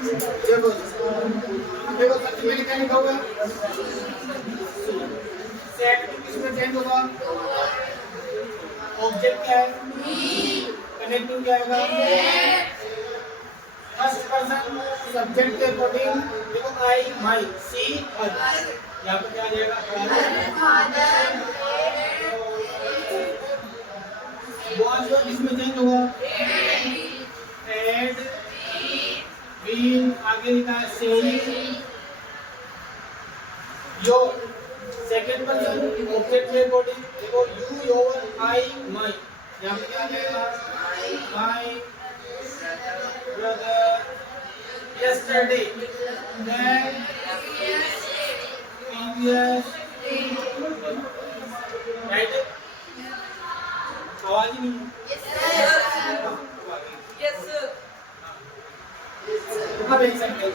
देखो देखो सबसे पहले क्या लिखा हुआ है, सेट किसमें चेंज होगा, ऑब्जेक्ट क्या है, कनेक्टिंग क्या आएगा, फर्स्ट पर्सन सब्जेक्ट के अकॉर्डिंग देखो आई माई सी हर, यहाँ पे क्या आ जाएगा, वॉच किसमें चेंज होगा, एड बीन, आगे लिखा है saying, your second person object के अकॉर्डिंग देखो यू योर आई माई, यहाँ पे क्या आ जाएगा, my brother yesterday, then previous, right? आवाज ही नहीं है। Yes sir. अब एक सेकंड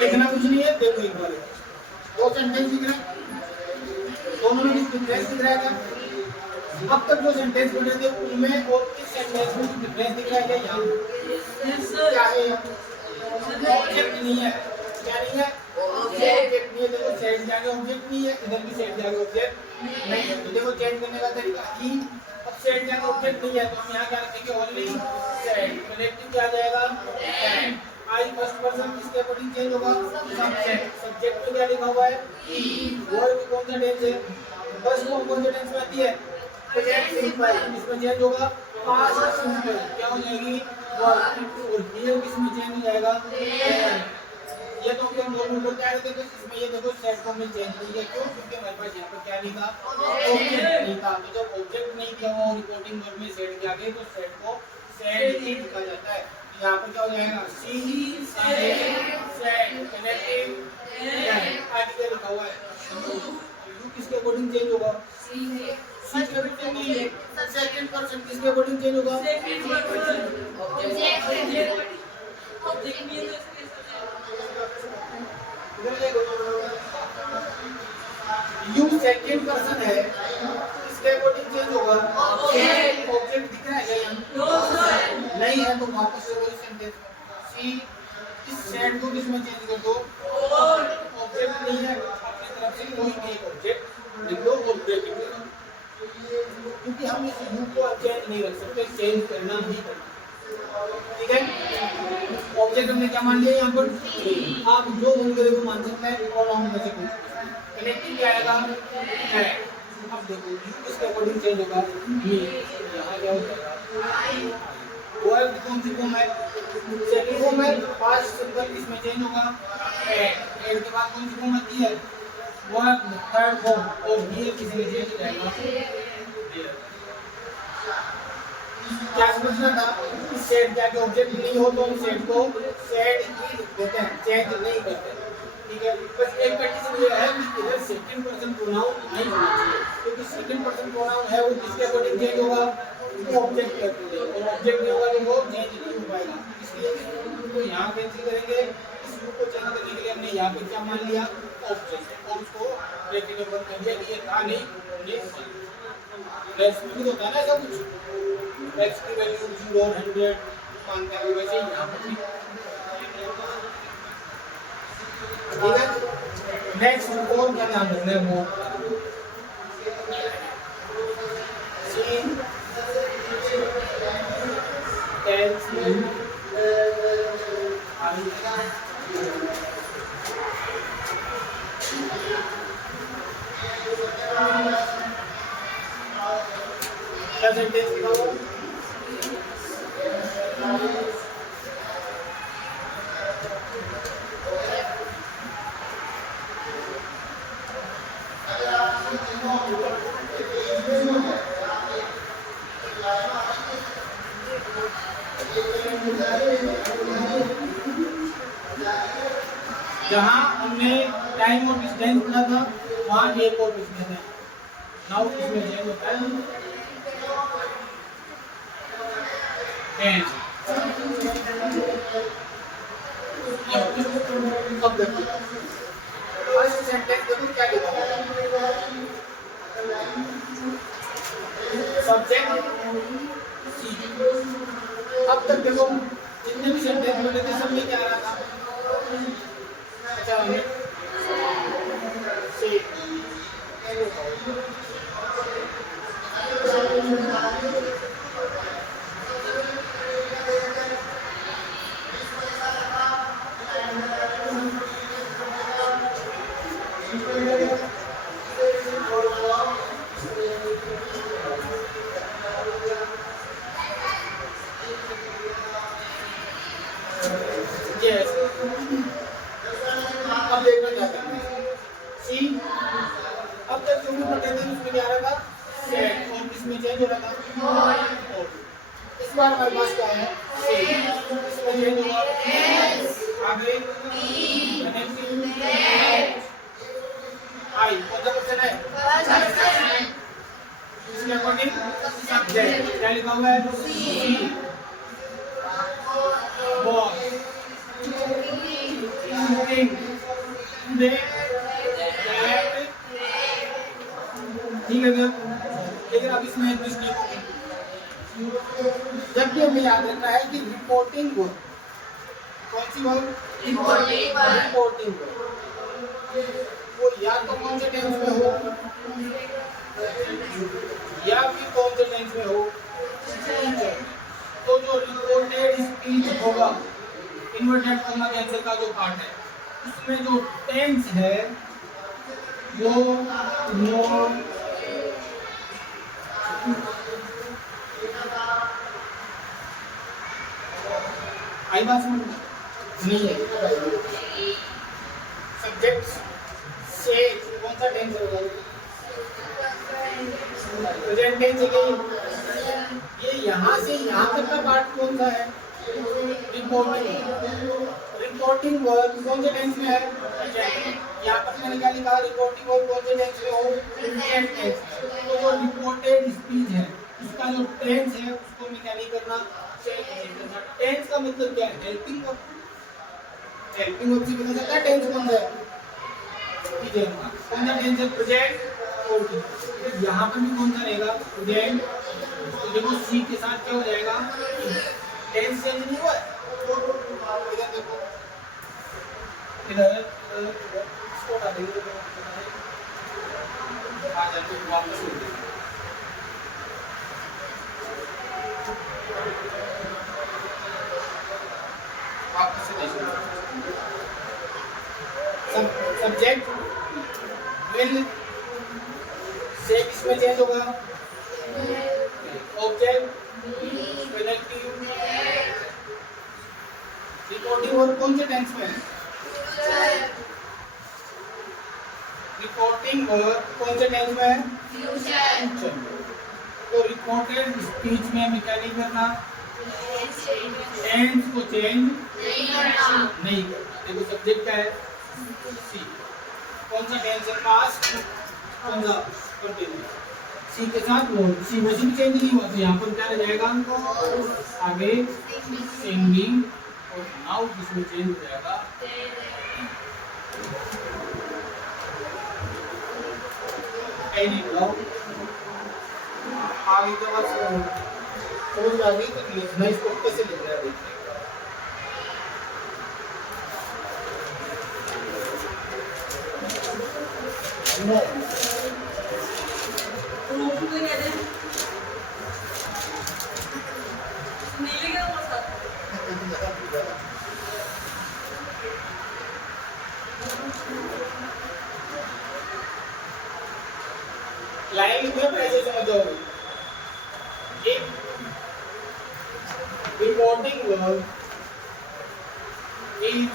लिखना कुछ नहीं है, देखो एक बार दो सेंटेंस लिख रहे हैं, दोनों में डिफरेंस दिख रहा है क्या, अब तक जो सेंटेंस पढ़े थे उनमें और इस सेंटेंस में डिफरेंस दिख रहा है क्या, यहाँ क्या है, ऑब्जेक्ट नहीं है, क्या नहीं है, ऑब्जेक्ट नहीं है, देखो सेट जाके ऑब्जेक्ट नहीं है, इधर भी सेट जाके ऑब्जेक्ट नहीं है, तो देखो चेंज करने का तरीका ही, अब सेट जाके ऑब्जेक्ट नहीं है तो हम यहाँ क्या रखेंगे, ओनली सेट, कनेक्टिव क्या आ जाएगा, आई फर्स्ट पर्सन किसके अकॉर्डिंग चेंज होगा, सब्जेक्ट, सब्जेक्ट में क्या लिखा हुआ है, वर्ब कौन सा टेंस है, फर्स्ट फॉर्म कौन सा टेंस में आती है, प्रेजेंट सिंपल, इसमें चेंज होगा पास्ट सिंपल, क्या हो जाएगी वर्ब, और हियर किसमें चेंज हो जाएगा, ये तो हम नॉर्मल बोलते आ रहे थे, इसमें ये देखो सेट फॉर्म में चेंज नहीं है, क्यों, क्योंकि हमारे पास यहाँ पर क्या नहीं था, ऑब्जेक्ट नहीं था, तो जब ऑब्जेक्ट नहीं दिया हुआ रिपोर्टिंग वर्ब में सेट के आगे तो सेट को सेट ही लिखा जाता है, यहाँ पर क्या हो जाएगा, सी सेट कनेक्टिव आर्टिकल लिखा हुआ है, यू किसके अकॉर्डिंग चेंज होगा, सी के अकॉर्डिंग नहीं है, सेकंड पर्सन किसके अकॉर्डिंग चेंज होगा, यू सेकंड पर्सन है, इसके अकॉर्डिंग चेंज होगा, ऑब्जेक्ट दिख रहा है क्या, नहीं है तो वापस से वही सेंटेंस, सी इस सेट को किसमें चेंज कर दो, ऑब्जेक्ट नहीं है, अपनी तरफ से कोई भी एक ऑब्जेक्ट लिख दो, ऑब्जेक्ट लिख दो, क्योंकि हम इस यू को चेंज नहीं रख सकते, चेंज करना ही करना, ठीक है, ऑब्जेक्ट हमने क्या मान लिया यहाँ पर, आप जो मन करे वो मान सकते हैं, और हम कैसे कनेक्टिव क्या आएगा है, अब देखो यू किसके अकॉर्डिंग चेंज होगा, मी, यहाँ क्या हो जाएगा, वर्ब कौन सी फॉर्म है, सेकंड फॉर्म है, पास्ट सिंपल इसमें चेंज होगा, एड के बाद कौन सी फॉर्म आती है, वर्ब थर्ड फॉर्म, और हियर किसी में चेंज हो जाएगा, क्या समझना था, सेट जाके ऑब्जेक्ट नहीं हो तो हम सेट को सेट ही लिख देते हैं, चेंज नहीं करते, ठीक है, बस एक कंडीशन ये है कि इधर सेकंड पर्सन प्रोनाउन नहीं होना चाहिए, क्योंकि सेकंड पर्सन प्रोनाउन है वो किसके अकॉर्डिंग चेंज होगा, ऑब्जेक्ट के अकॉर्डिंग, और ऑब्जेक्ट नहीं होगा तो वो चेंज नहीं हो पाएगा, इसलिए इसको यहाँ कैंसिल करेंगे, इस रूप को चेंज करने के लिए हमने यहाँ पे क्या मान लिया, ऑब्जेक्ट, और उसको ब्रैकेट में बंद कर दिया कि ये था नहीं, ये रेसिपी होता है ना ऐसा कुछ, x की वैल्यू 0 और 100 मानते हैं, वैसे ही यहाँ पर ठीक है, नेक्स्ट और क्या ध्यान रखना है वो, सी टेल्स मी क्या सेंटेंस लिखा हुआ, जहां हमने टाइम और डिस्टेंस पढ़ा था, वहाँ एक और बिजनेस है। नाउ इसमें चेंज होता है टेंस। अब देखो फर्स्ट सेंटेंस देखो क्या लिखा है, सब्जेक्ट सी। अब तक देखो जितने भी सेंटेंस बोले थे सब में क्या आ रहा था, अच्छा सी। Yes. अब देखना क्या करना है, सी। अब तक जो भी पढ़े थे उसमें क्या रहा था, सेट, और किसमें चेंज हो रहा था, इस बार हमारे पास क्या है, सी। इसमें चेंज हुआ आगे आई, कौन सा क्वेश्चन है, इसके अकॉर्डिंग सब्जेक्ट क्या लिखा हुआ है, सी। बॉय ठीक है सर, लेकिन अब इसमें एक मिस्टेक होगी। जब भी हमें याद रखना है कि रिपोर्टिंग वर्क, कौन सी वर्क, रिपोर्टिंग वर्क, वो या तो कौन से टेंस में हो या फिर कौन से टेंस में हो, तो जो रिपोर्टेड स्पीच होगा, इन्वर्टेड कॉमा कैंसिल का जो पार्ट है, उसमें जो टेंस है वो नो आई बात समझ नहीं है। सब्जेक्ट से कौन सा टेंस होगा, प्रेजेंट टेंस है कि ये यहाँ से यहाँ तक का पार्ट कौन सा है, रिपोर्टिंग। रिपोर्टिंग वर्क कौन से टेंस में है, यहाँ पर मैंने क्या लिखा, रिपोर्टिंग वर्क कौन से टेंस में हो, प्रेजेंट टेंस। तो जो रिपोर्टेड स्पीच है उसका जो टेंस है उसको मैं क्या नहीं करना, चेंज नहीं करना। टेंस का मतलब क्या है, हेल्पिंग वर्ब। हेल्पिंग वर्ब से पता चलता है टेंस कौन सा है, कौन सा टेंस है, प्रेजेंट। यहाँ पर भी कौन सा रहेगा, प्रेजेंट। तो देखो सी के साथ क्या हो जाएगा, टेंस चेंज नहीं हुआ है। इधर देखो, इधर इसको हटा देंगे, आ जाते वापस वापस से देखो, सब्जेक्ट विल से किसमें चेंज होगा, ऑब्जेक्ट कनेक्टिव। रिपोर्टिंग वर्ब कौन से टेंस में है, रिपोर्टिंग वर्ब कौन से टेंस में है, फ्यूचर। तो रिपोर्टेड स्पीच में हमें क्या नहीं करना, टेंस को चेंज नहीं। देखो सब्जेक्ट क्या है, सी। कौन सा टेंस है, पास्ट, कौन सा, कंटिन्यूअस। सी के साथ वो सी वैसे भी चेंज नहीं हुआ, तो यहाँ पर क्या रह जाएगा, आगे सिंगिंग, और नाउ इसमें चेंज हो जाएगा एनी। नाउ आगे के बाद समझ आ गई तो लिखना इसको कैसे लिखना है, देखिए लाइन लिखो तो ऐसे समझ जाओगे। एक reporting verb is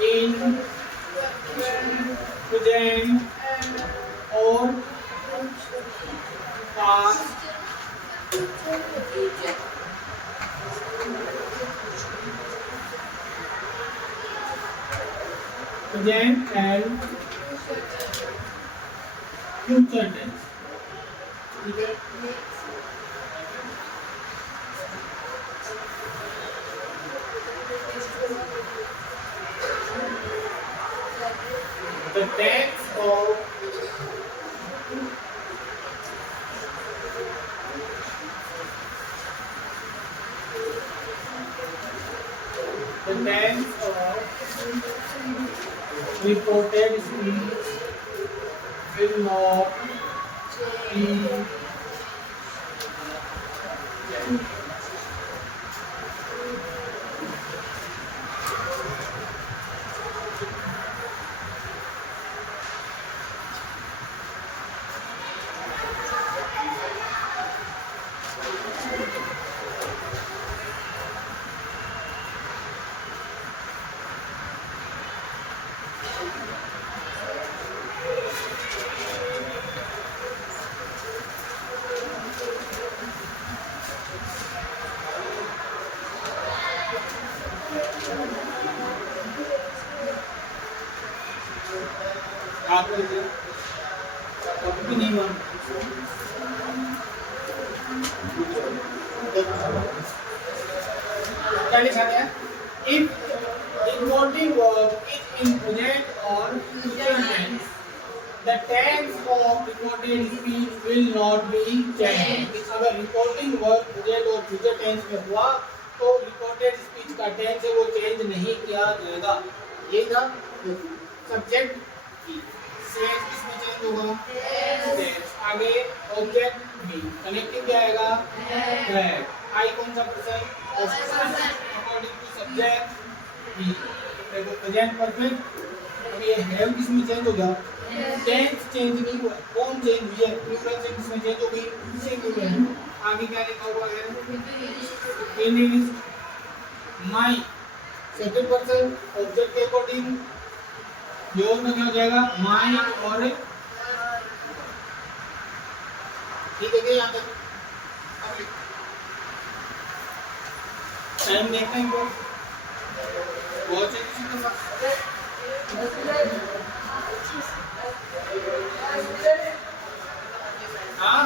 in present or past present and future tense, ठीक है। The tense of reported speech will not be कभी नहीं हुआ। क्या लिखा गया? If reporting verb is in present or future tense, the tense of reported speech will not be changed. अगर reporting verb present और future tense में हुआ तो reported speech का tense है वो change नहीं किया जाएगा। ये था subject सेंस किसमें चेंज होगा? सेंस। आगे ऑब्जेक्ट बी, कनेक्टिव क्या आएगा? हैव। आई कौन सा person? According to subject B. देखो प्रेजेंट परफेक्ट, अब ये हैव किसमें चेंज हो गया? टेंस चेंज नहीं हुआ, कौन चेंज हुई है? प्लूरल से किसमें चेंज हो गई? सिंगुलर। आगे क्या लिखा हुआ है? इन is my second person object के अकॉर्डिंग योर में क्या हो जाएगा? माई और ठीक है क्या? यहाँ तक टाइम देखते हैं इनको बहुत हाँ